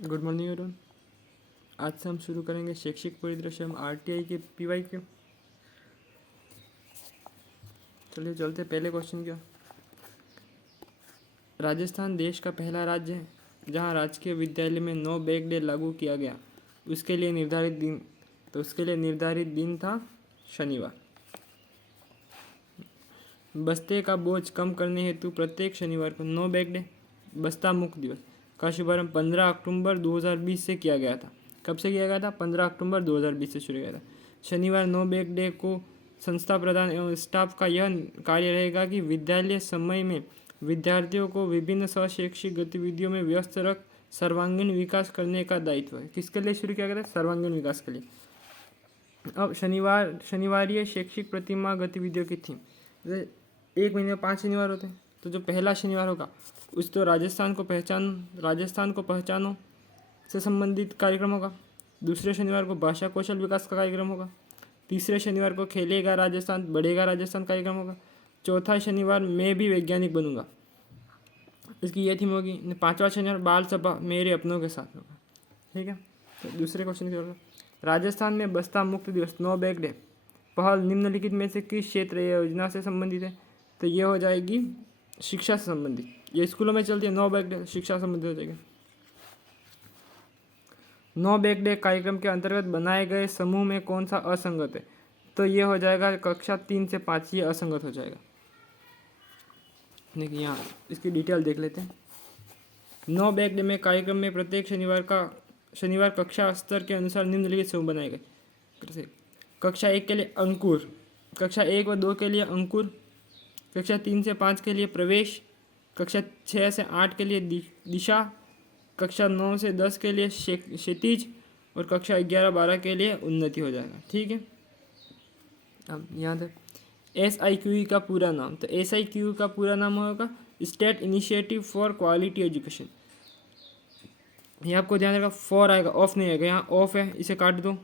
Good morning everyone. आज से हम शुरू करेंगे शैक्षिक परिदृश्य हम आरटीआई के पीवाई के। चलिए चलते पहले क्वेश्चन क्या। राजस्थान देश का पहला राज्य है जहां राजकीय विद्यालय में नो बैग डे लागू किया गया। उसके लिए निर्धारित दिन था शनिवार। बस्ते का बोझ कम करने हेतु प्रत्येक शनिवार को नो बैग डे बस्ता मुक्त दिवस का शुभारंभ 15 अक्टूबर 2020 से किया गया था। कब से किया गया था? 15 अक्टूबर 2020 से शुरू किया था। शनिवार नो बैग डे को संस्था प्रधान एवं स्टाफ का यह कार्य रहेगा कि विद्यालय समय में विद्यार्थियों को विभिन्न शैक्षिक गतिविधियों में व्यस्त रख सर्वांगीण विकास करने का दायित्व है। किसके लिए शुरू किया गया था? सर्वांगीण विकास के लिए। अब शनिवारीय शैक्षिक प्रतिमा गतिविधियों की थी। एक महीने में 5 शनिवार होते हैं, तो जो पहला शनिवार होगा उस तो राजस्थान को पहचानो से संबंधित कार्यक्रम होगा। दूसरे शनिवार को भाषा कौशल विकास का कार्यक्रम होगा। तीसरे शनिवार को खेलेगा राजस्थान बढ़ेगा राजस्थान कार्यक्रम होगा। चौथा शनिवार मैं भी वैज्ञानिक बनूंगा, इसकी ये थीम होगी। 5वां शनिवार बाल सभा मेरे अपनों के साथ होगा। ठीक है, तो दूसरे क्वेश्चन की ओर। राजस्थान में बस्ता मुक्त दिवस नो बैग डे पहल निम्नलिखित में से किस क्षेत्र योजना से संबंधित है? तो ये हो जाएगी शिक्षा से संबंधित। ये स्कूलों में चलती है नो बैग डे, शिक्षा से संबंधित हो जाएगा। नो बैग डे कार्यक्रम के अंतर्गत बनाए गए समूह में कौन सा असंगत है? तो ये हो जाएगा कक्षा 3 से 5, ये असंगत हो जाएगा। देखिए यहाँ इसकी डिटेल देख लेते हैं। नो बैग डे में कार्यक्रम में प्रत्येक शनिवार कक्षा स्तर के अनुसार निम्नलिखित समूह बनाए गए। कक्षा 1 के लिए अंकुर, कक्षा 1 व 2 के लिए अंकुर, कक्षा 3 से 5 के लिए प्रवेश, कक्षा 6 से 8 के लिए दिशा, कक्षा 9 से 10 के लिए क्षितिज और कक्षा 11-12 के लिए उन्नति हो जाएगा। ठीक है, अब यहाँ तक SIQE का पूरा नाम। तो SIQE का पूरा नाम होगा state initiative for quality education. ये आपको ध्यान रखा, फॉर आएगा, ऑफ नहीं आएगा। यहाँ ऑफ है, इसे काट दो,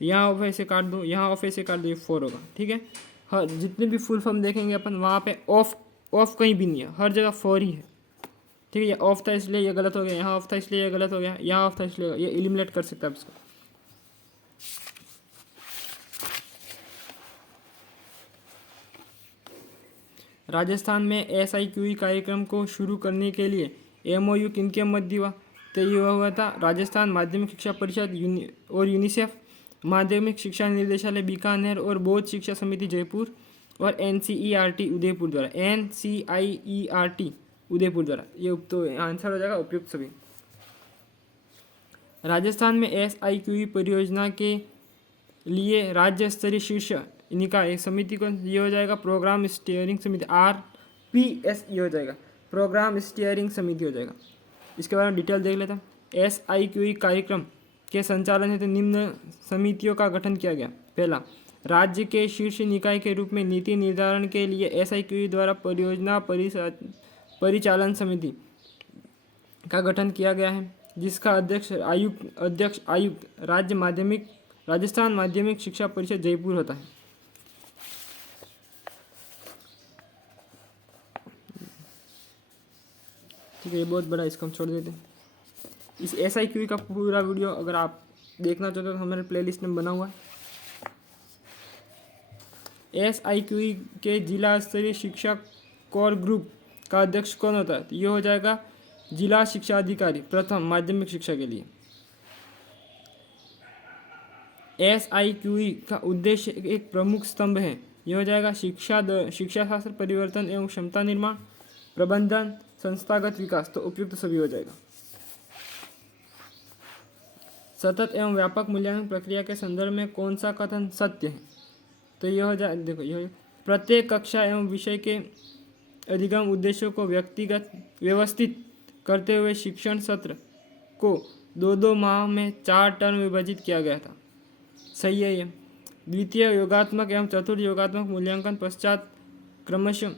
यहाँ ऑफ है, इसे काट दो, यहाँ ऑफ है, इसे काट दो, ये फॉर होगा। ठीक है, हर जितने भी फुल फॉर्म देखेंगे अपन वहाँ पे ऑफ कहीं भी नहीं है, हर जगह फॉर ही है। ठीक है, ये ऑफ था इसलिए ये गलत हो गया, यहाँ ऑफ था इसलिए ये गलत हो गया, यहाँ ऑफ था इसलिए ये एलिमिनेट कर सकता है इसको। राजस्थान में SIQE कार्यक्रम को शुरू करने के लिए MOU किनके मध्य हुआ? तो ये हुआ था राजस्थान माध्यमिक शिक्षा परिषद और यूनिसेफ, माध्यमिक शिक्षा निर्देशालय बीकानेर और बौद्ध शिक्षा समिति जयपुर और NCERT उदयपुर द्वारा। NCIERT उदयपुर द्वारा। ये तो आंसर हो जाएगा उपयुक्त सभी। राजस्थान में SIQE परियोजना के लिए राज्य स्तरीय शीर्ष निकाय समिति को ये हो जाएगा प्रोग्राम स्टीयरिंग समिति, RPS ये हो जाएगा, प्रोग्राम स्टीयरिंग समिति हो जाएगा। इसके बारे में डिटेल देख लेते हैं। SIQE कार्यक्रम के संचालन हेतु निम्न समितियों का गठन किया गया। पहला, राज्य के शीर्ष निकाय के रूप में नीति निर्धारण के लिए SIQE द्वारा परियोजना परिचालन समिति का गठन किया गया है, जिसका अध्यक्ष आयुक्त राजस्थान माध्यमिक शिक्षा परिषद जयपुर होता है। ठीक है, ये बहुत बड़ा, इसको हम छोड़ देते हैं। इस SIQE का पूरा वीडियो अगर आप देखना चाहते हो तो हमारे प्लेलिस्ट में बना हुआ है। SIQE के जिला स्तरीय शिक्षा कोर ग्रुप का अध्यक्ष कौन होता है? तो ये हो जाएगा जिला शिक्षा अधिकारी प्रथम माध्यमिक शिक्षा के लिए। SIQE का उद्देश्य एक प्रमुख स्तंभ है, यह हो जाएगा शिक्षा शास्त्र परिवर्तन एवं क्षमता निर्माण, प्रबंधन, संस्थागत विकास। तो उपयुक्त सभी हो जाएगा। सतत एवं व्यापक मूल्यांकन प्रक्रिया के संदर्भ में कौन सा कथन सत्य है? तो यह हो जाए, देखो यह प्रत्येक कक्षा एवं विषय के अधिगम उद्देश्यों को व्यवस्थित करते हुए शिक्षण सत्र को 2-2 माह में 4 टर्म विभाजित किया गया था। सही है ये। द्वितीय योगात्मक एवं चतुर्थ योगात्मक मूल्यांकन पश्चात क्रमशः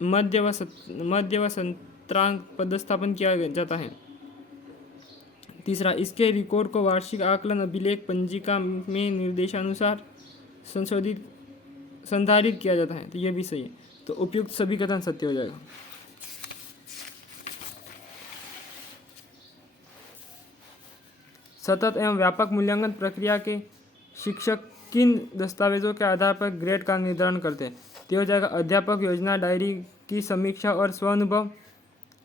मध्य व सत्रांक पदस्थापन किया जाता है। तीसरा, इसके रिकॉर्ड को वार्षिक आकलन अभिलेख पंजिका में निर्देशानुसार संधारित किया जाता है। तो यह भी सही है। तो उपयुक्त सभी कथन सत्य हो जाएगा। सतत एवं व्यापक मूल्यांकन प्रक्रिया के शिक्षक किन दस्तावेजों के आधार पर ग्रेड का निर्धारण करते हैं? तो हो जाएगा अध्यापक योजना डायरी की समीक्षा और स्वानुभव,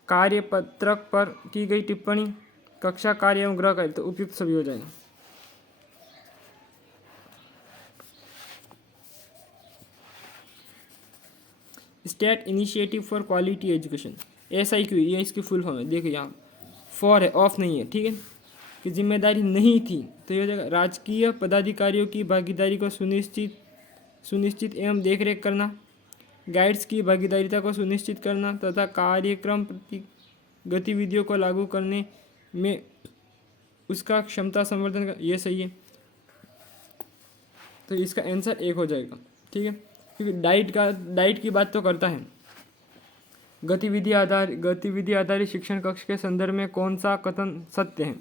कार्य पत्रक पर की गई टिप्पणी, कक्षा कार्य एवं गृह कार्य। तो उपयुक्त सभी हो जाएगा। State initiative for quality education, SIQ, ये इसकी फुल फॉर्म है। देखिए यहाँ फॉर है, ऑफ नहीं है, ठीक है, कि जिम्मेदारी नहीं थी। तो ये हो जाएगा राजकीय पदाधिकारियों की भागीदारी को सुनिश्चित एवं देखरेख करना, गाइड्स की भागीदारिता को सुनिश्चित करना तथा कार्यक्रम प्रति गतिविधियों को लागू करने में उसका क्षमता संवर्धन का, ये सही है। तो इसका आंसर 1 हो जाएगा, ठीक है, क्योंकि डाइट की बात तो करता है। गतिविधि आधारित शिक्षण कक्ष के संदर्भ में कौन सा कथन सत्य है?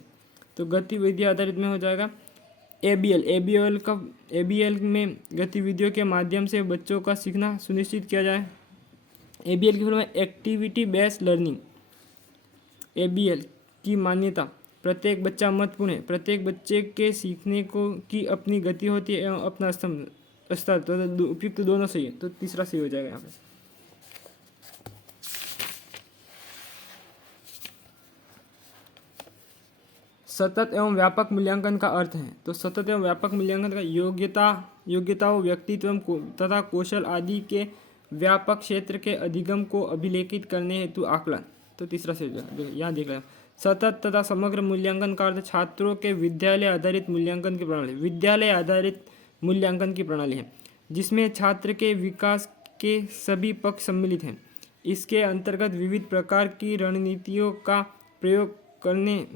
तो गतिविधि आधारित में हो जाएगा ABL में गतिविधियों के माध्यम से बच्चों का सीखना सुनिश्चित किया जाए। ABL की फुल में एक्टिविटी बेस्ड लर्निंग। ABL की मान्यता प्रत्येक बच्चा महत्वपूर्ण है, प्रत्येक बच्चे के सीखने को की अपनी गति होती है एवं अपना स्तर। तो उपयुक्त दोनों सही है, तो तीसरा सही हो जाएगा यहाँ पे। सतत एवं व्यापक मूल्यांकन का अर्थ है। तो सतत एवं व्यापक मूल्यांकन का योग्यताओं, व्यक्तित्व तथा कौशल आदि के व्यापक क्षेत्र के अधिगम को अभिलेखित करने हेतु आकलन। तो तीसरा से यहाँ देख रहे सतत तथा समग्र मूल्यांकन का अर्थ छात्रों के विद्यालय आधारित मूल्यांकन की प्रणाली है जिसमें छात्र के विकास के सभी पक्ष सम्मिलित हैं। इसके अंतर्गत विविध प्रकार की रणनीतियों का प्रयोग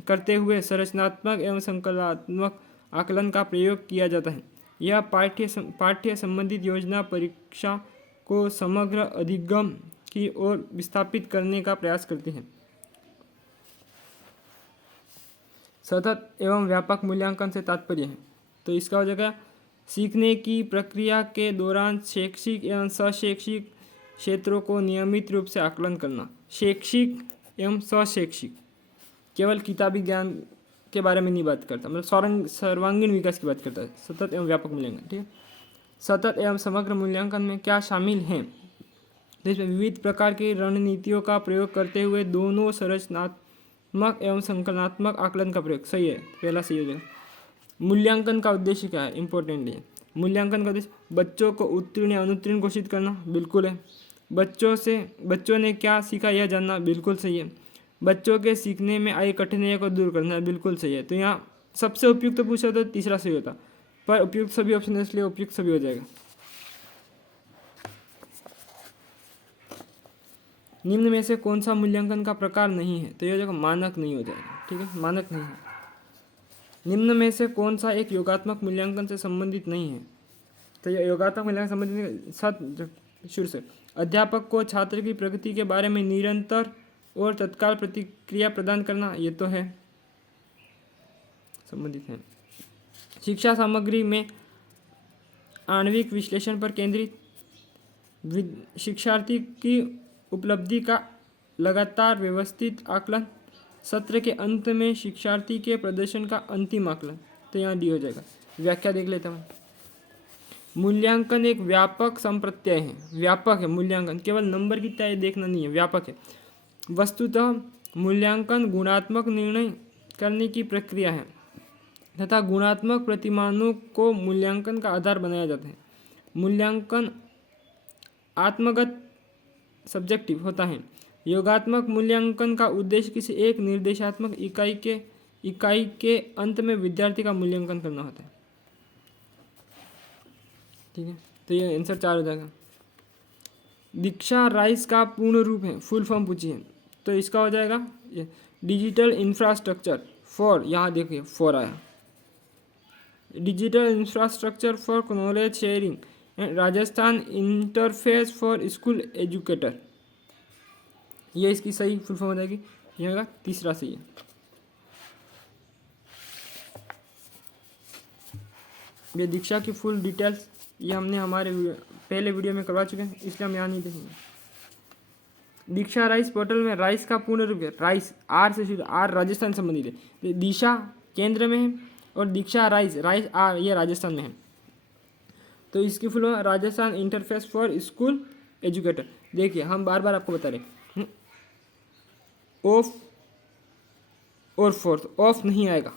करते हुए संरचनात्मक एवं संकल्पात्मक आकलन का प्रयोग किया जाता है। यह पाठ्य संबंधित योजना परीक्षा को समग्र अधिगम की ओर विस्थापित करने का प्रयास करती है। सतत एवं व्यापक मूल्यांकन से तात्पर्य है, तो इसका हो जाएगा सीखने की प्रक्रिया के दौरान शैक्षिक एवं सशैक्षिक क्षेत्रों को नियमित रूप से आकलन करना। शैक्षिक एवं सशैक्षिक केवल किताबी ज्ञान के बारे में नहीं बात करता, मतलब सर्वांगीण विकास की बात करता है। सतत एवं व्यापक मूल्यांकन, ठीक है। सतत एवं समग्र मूल्यांकन में क्या शामिल है? तो इसमें विविध प्रकार की रणनीतियों का प्रयोग करते हुए दोनों संरचनात्मक एवं संकलनात्मक आकलन का प्रयोग। सही है, पहला सही हो जाएगा। मूल्यांकन का उद्देश्य क्या है? इंपॉर्टेंट है। मूल्यांकन का उद्देश्य बच्चों को उत्तीर्ण या अनुत्तीर्ण घोषित करना, बिल्कुल है। बच्चों ने क्या सीखा यह जानना, बिल्कुल सही है। बच्चों के सीखने में आई कठिनाइयों को दूर करना, बिल्कुल सही है। तो यहाँ सबसे उपयुक्त पूछा तो तीसरा सही होता, पर उपयुक्त सभी ऑप्शन है इसलिए उपयुक्त सभी हो जाएगा। निम्न में से कौन सा मूल्यांकन का प्रकार नहीं है? तो ये हो जाएगा मानक नहीं हो जाएगा, ठीक है, मानक नहीं है। निम्न में से कौन सा एक योगात्मक मूल्यांकन से संबंधित नहीं है? तो ये योगात्मक मूल्यांकन संबंधित शुरू से अध्यापक को छात्र की प्रगति के बारे में निरंतर और तत्काल प्रतिक्रिया प्रदान करना, ये तो है, संबंधित है। शिक्षा सामग्री में आणविक विश्लेषण पर केंद्रित, शिक्षार्थी की उपलब्धि का लगातार व्यवस्थित आकलन, सत्र के अंत में शिक्षार्थी के प्रदर्शन का अंतिम आकलन। तो यहाँ डी हो जाएगा। व्याख्या देख लेते हैं। मूल्यांकन एक व्यापक संप्रत्यय है, व्यापक है मूल्यांकन, केवल नंबर कितना है देखना नहीं है, व्यापक है। वस्तुतः मूल्यांकन गुणात्मक निर्णय करने की प्रक्रिया है तथा गुणात्मक प्रतिमानों को मूल्यांकन का आधार बनाया जाता है। मूल्यांकन आत्मगत सब्जेक्टिव होता है। योगात्मक मूल्यांकन का उद्देश्य किसी एक निर्देशात्मक इकाई के अंत में विद्यार्थी का मूल्यांकन करना होता है, ठीक है। तो ये आंसर 4 हो जाएगा। दीक्षा राइस का पूर्ण रूप है, फुल फॉर्म पूछी है, तो इसका हो जाएगा ये डिजिटल इंफ्रास्ट्रक्चर फॉर, यहाँ देखिए फॉर आया, digital infrastructure for knowledge sharing and Rajasthan interface for school educator, ये इसकी सही फुल फॉर्म हो जाएगी। यह होगा तीसरा सही है। ये दीक्षा की फुल डिटेल्स ये हमने हमारे पहले वीडियो में करवा चुके हैं, इसलिए हम यहाँ नहीं देखेंगे। दीक्षा राइस पोर्टल में राइस का पूर्ण रूप है, राइस आर से शुरू, आर राजस्थान संबंधित है। दिशा केंद्र में है। और दीक्षा राइस ये राजस्थान में है। तो इसकी full form Rajasthan interface for school educator. देखिए हम बार बार आपको बता रहे ऑफ और फोर्थ, ऑफ नहीं आएगा,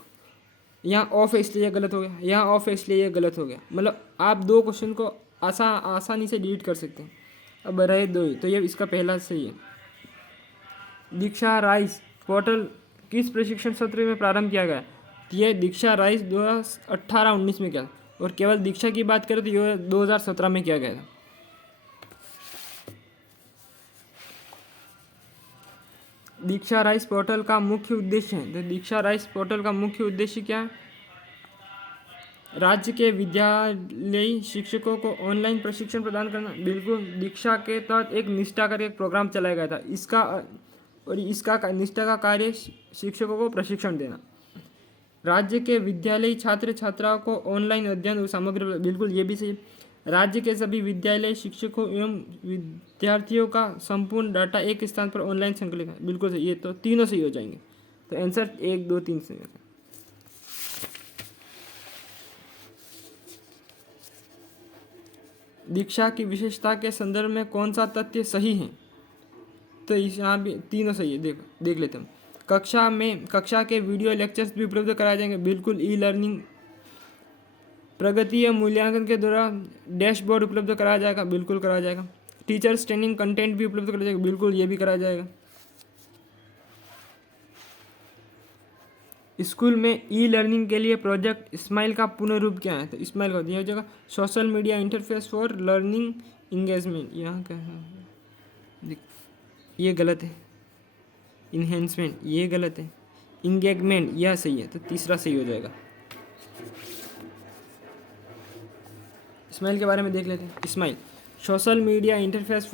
यहाँ ऑफ है इसलिए ये गलत हो गया, यहाँ ऑफ है इसलिए ये गलत हो गया। मतलब आप दो क्वेश्चन को आसानी से डिलीट कर सकते हैं। अब रहे दो ही, तो ये इसका पहला सही है। दीक्षा राइस पोर्टल किस प्रशिक्षण सत्र में प्रारंभ किया गया? तो ये दीक्षा राइस 2018-19 में किया, और केवल दीक्षा की बात करें तो ये 2017 में किया गया था। दीक्षा राइस पोर्टल का मुख्य उद्देश्य है, तो दीक्षा राइस पोर्टल का मुख्य उद्देश्य क्या है? राज्य के विद्यालयी शिक्षकों को ऑनलाइन प्रशिक्षण प्रदान करना। बिल्कुल, दीक्षा के तहत एक निष्ठा करके एक प्रोग्राम चलाया गया था। इसका निष्ठा का कार्य शिक्षकों को प्रशिक्षण देना। राज्य के विद्यालयी छात्र छात्राओं को ऑनलाइन अध्ययन सामग्री, बिल्कुल ये भी सही है। राज्य के सभी विद्यालय शिक्षकों एवं विद्यार्थियों का संपूर्ण डाटा एक स्थान पर ऑनलाइन संकलित है। बिल्कुल सही, ये तो तीनों सही हो जाएंगे। तो आंसर 1, 2, 3 सही है। दीक्षा की विशेषता के संदर्भ में कौन सा तथ्य सही है? तो यहाँ भी तीनों सही है। देख लेते हैं। कक्षा के वीडियो लेक्चर्स भी उपलब्ध कराए जाएंगे। बिल्कुल, ई लर्निंग प्रगति या मूल्यांकन के दौरान डैशबोर्ड उपलब्ध कराया जाएगा। बिल्कुल कराया जाएगा। टीचर्स ट्रेनिंग कंटेंट भी उपलब्ध कराया जाएगा। बिल्कुल ये भी कराया जाएगा। स्कूल में ई लर्निंग के लिए प्रोजेक्ट स्माइल का पूर्ण रूप क्या है? तो स्माइल का दिया जाएगा social media interface for learning engagement. यहाँ क्या है? ये गलत है। इन्हेंसमेंट ये गलत है। इंगेजमेंट यह सही है, तो तीसरा सही हो जाएगा। स्माइल के बारे में देख लेते हैं। Smile social media interface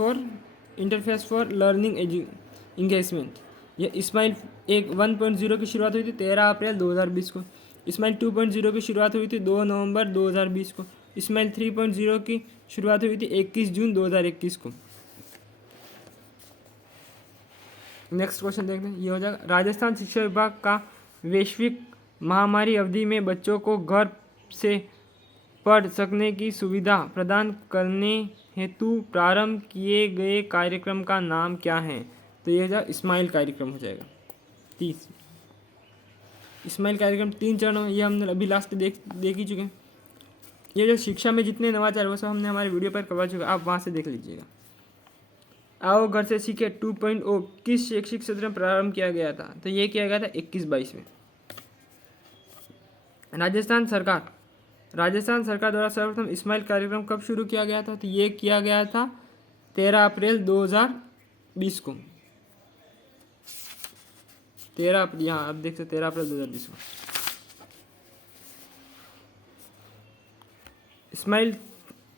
for learning engagement. ये स्माइल 1.0 की शुरुआत हुई थी 13 अप्रैल 2020 को। स्माइल 2.0 की शुरुआत हुई थी 2 नवंबर 2020 को। स्माइल 3.0 की शुरुआत हुई थी 21 जून 2021 को। नेक्स्ट क्वेश्चन देखते हैं, ये हो जाएगा। राजस्थान शिक्षा विभाग का वैश्विक महामारी अवधि में बच्चों को घर से पढ़ सकने की सुविधा प्रदान करने हेतु प्रारंभ किए गए कार्यक्रम का नाम क्या है? तो ये जो स्माइल कार्यक्रम हो जाएगा। 30 स्माइल कार्यक्रम 3 चरणों, ये हमने अभी लास्ट देख ही चुके हैं। ये जो शिक्षा में जितने नवाचार वो सब हमने हमारे वीडियो पर करवा चुके, आप वहाँ से देख लीजिएगा। आओ घर से सीखे 2.0 किस शैक्षिक सत्र में प्रारंभ किया गया था? तो ये किया गया था 21-22 में। राजस्थान सरकार द्वारा सर्वप्रथम स्माइल कार्यक्रम कब शुरू किया गया था? तो ये किया गया था 13 अप्रैल 2020 को। 13 अप्रैल, यहाँ आप देख सकते 13 अप्रैल 2020 को। स्माइल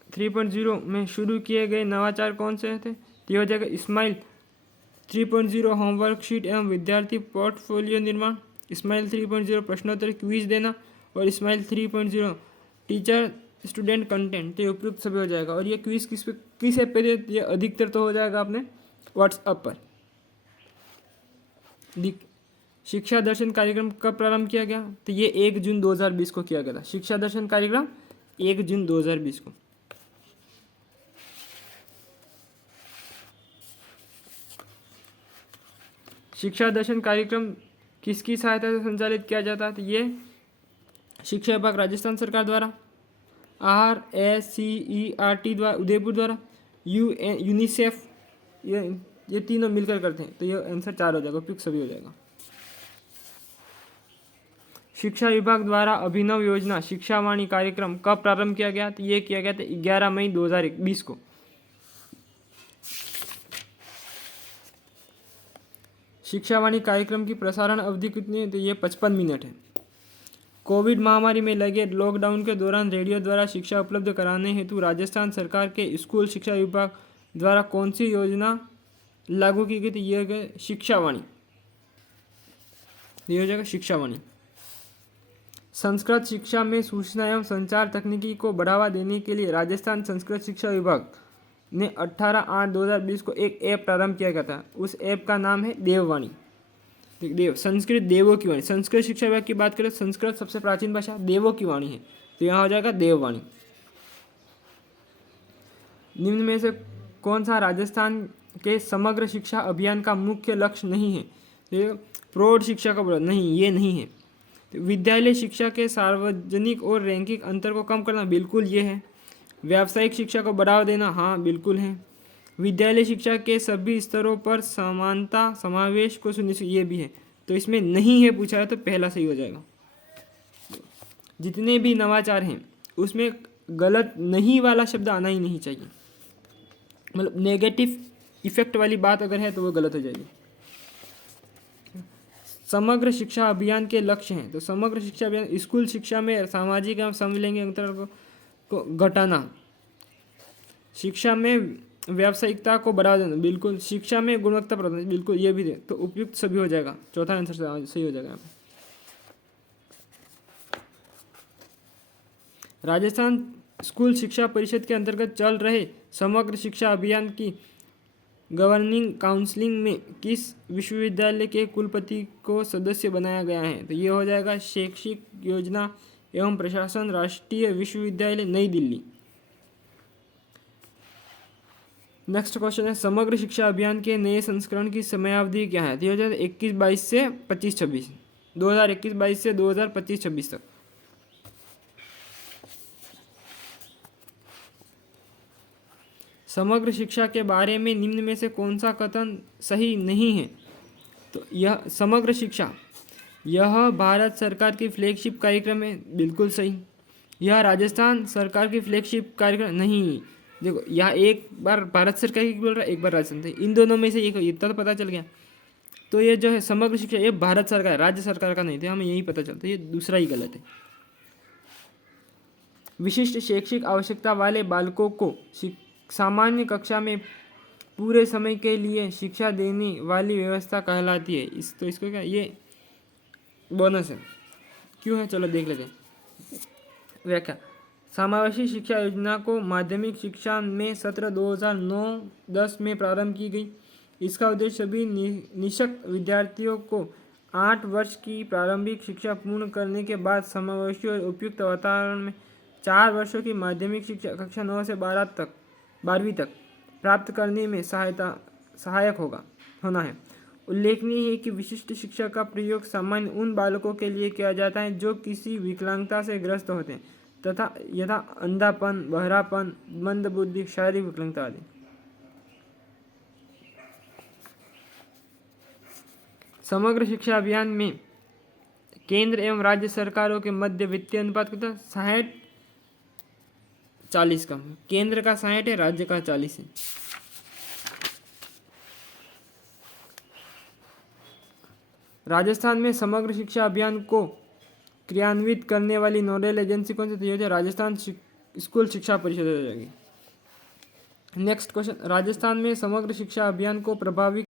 3.0 में शुरू किए गए नवाचार कौन से थे? तो हो जाएगा स्माइल 3.0 होमवर्क शीट एवं विद्यार्थी पोर्टफोलियो निर्माण। स्माइल 3.0 प्रश्नोत्तर क्विज देना। और स्माइल 3.0 टीचर स्टूडेंट कंटेंट। तो ये उपयुक्त सभी हो जाएगा। और ये क्विज किस ऐप पे दे? ये अधिकतर तो हो जाएगा अपने व्हाट्सएप पर। शिक्षा दर्शन कार्यक्रम कब प्रारंभ किया गया? तो ये 1 जून 2020 को किया गया था। शिक्षा दर्शन कार्यक्रम 1 जून 2020 को। शिक्षा दर्शन कार्यक्रम किसकी सहायता से संचालित किया जाता है? तो ये शिक्षा विभाग राजस्थान सरकार द्वारा, RSCERT द्वारा उदयपुर द्वारा, यूनिसेफ, ये तीनों मिलकर करते हैं। तो ये आंसर 4 हो जाएगा, उपयुक्त सभी हो जाएगा। शिक्षा विभाग द्वारा अभिनव योजना शिक्षावाणी कार्यक्रम कब प्रारंभ किया गया? तो ये किया गया था 11 मई 2020 को। शिक्षावाणी कार्यक्रम की प्रसारण अवधि कितनी है? तो ये 55 मिनट है। कोविड महामारी में लगे लॉकडाउन के दौरान रेडियो द्वारा शिक्षा उपलब्ध कराने हेतु राजस्थान सरकार के स्कूल शिक्षा विभाग द्वारा कौन सी योजना लागू की गई थी? ये गए शिक्षावाणी। ये हो जाएगा शिक्षावाणी। संस्कृत शिक्षा में सूचना एवं संचार तकनीकी को बढ़ावा देने के लिए राजस्थान संस्कृत शिक्षा विभाग ने 18/8/2020 को एक ऐप प्रारंभ किया गया था। उस ऐप का नाम है देववाणी। ठीक, देव, संस्कृत देवों की वाणी। संस्कृत शिक्षा विभाग की बात करें, संस्कृत सबसे प्राचीन भाषा, देवों की वाणी है, तो यहाँ हो जाएगा देववाणी। निम्न में से कौन सा राजस्थान के समग्र शिक्षा अभियान का मुख्य लक्ष्य नहीं है? ये प्रौढ़ शिक्षा का बोला नहीं, ये नहीं है। तो विद्यालय शिक्षा के सार्वजनिक और रैंकिंग अंतर को कम करना, बिल्कुल ये है। व्यावसायिक शिक्षा को बढ़ावा देना, हाँ बिल्कुल है। विद्यालय शिक्षा के सभी स्तरों पर समानता समावेश को सुनिश्चित, ये भी है। तो इसमें नहीं है पूछा है तो पहला सही हो जाएगा। जितने भी नवाचार हैं उसमें गलत नहीं वाला शब्द आना ही नहीं चाहिए, मतलब नेगेटिव इफेक्ट वाली बात अगर है तो वो गलत हो जाएगी। समग्र शिक्षा अभियान के लक्ष्य हैं, तो समग्र शिक्षा अभियान स्कूल शिक्षा में सामाजिक एवं समलैंगिक अंतर को घटाना, शिक्षा में व्यावसायिकता को बढ़ावा देना, बिल्कुल। शिक्षा में गुणवत्ता प्रदान, बिल्कुल ये भी दे, तो उपयुक्त सभी हो जाएगा, चौथा आंसर सही हो जाएगा यहाँ पे। राजस्थान स्कूल शिक्षा परिषद के अंतर्गत चल रहे समग्र शिक्षा अभियान की गवर्निंग काउंसिलिंग में किस विश्वविद्यालय के कुलपति को सदस्य बनाया गया है? तो ये हो जाएगा शैक्षिक योजना एवं प्रशासन, राष्ट्रीय विश्वविद्यालय नई दिल्ली। नेक्स्ट क्वेश्चन है, समग्र शिक्षा अभियान के नए संस्करण की समयावधि क्या है? तो ये हो जाएगा 21-22 से 25-26, 2021-22 से 2025-26 तक। समग्र शिक्षा के बारे में निम्न में से कौन सा कथन सही नहीं है? तो यह समग्र शिक्षा, यह भारत सरकार की फ्लैगशिप कार्यक्रम है, बिल्कुल सही। यह राजस्थान सरकार की फ्लैगशिप कार्यक्रम नहीं। देखो यहाँ एक बार भारत सरकार की बोल रहा है, एक बार राजस्थान, इन दोनों में से एक, इतना तो पता चल गया। तो ये जो है समग्र शिक्षा, ये भारत सरकार, राज्य सरकार का नहीं था, हमें यही पता चलता है, ये दूसरा ही गलत है। विशिष्ट शैक्षिक आवश्यकता वाले बालकों को सामान्य कक्षा में पूरे समय के लिए शिक्षा देने वाली व्यवस्था कहलाती है। इसको क्या, ये बोनस है, क्यों है चलो देख लेते हैं। व्याख्या, समावेशी शिक्षा योजना को माध्यमिक शिक्षा में सत्र 2009-10 में प्रारंभ की गई। इसका उद्देश्य सभी निःशक्त विद्यार्थियों को 8 वर्ष की प्रारंभिक शिक्षा पूर्ण करने के बाद समावेशी और उपयुक्त वातावरण में 4 वर्षों की माध्यमिक शिक्षा कक्षा 9 से 12वीं तक प्राप्त करने में सहायक होना है। उल्लेखनीय है कि विशिष्ट शिक्षा का प्रयोग सामान्य उन बालकों के लिए किया जाता है जो किसी विकलांगता से ग्रस्त होते हैं तथा यथा अंधापन, बहरापन, मंदबुद्धि, शारीरिक विकलांगता आदि। समग्र शिक्षा अभियान में केंद्र एवं राज्य सरकारों के मध्य वित्तीय अनुपात कितना? 60-40 का। केंद्र का 60 है, राज्य का 40 है। राजस्थान में समग्र शिक्षा अभियान को क्रियान्वित करने वाली नोडल एजेंसी कौन सी थी? राजस्थान स्कूल शिक्षा परिषद हो जाएगी। नेक्स्ट क्वेश्चन, राजस्थान में समग्र शिक्षा अभियान को प्रभावी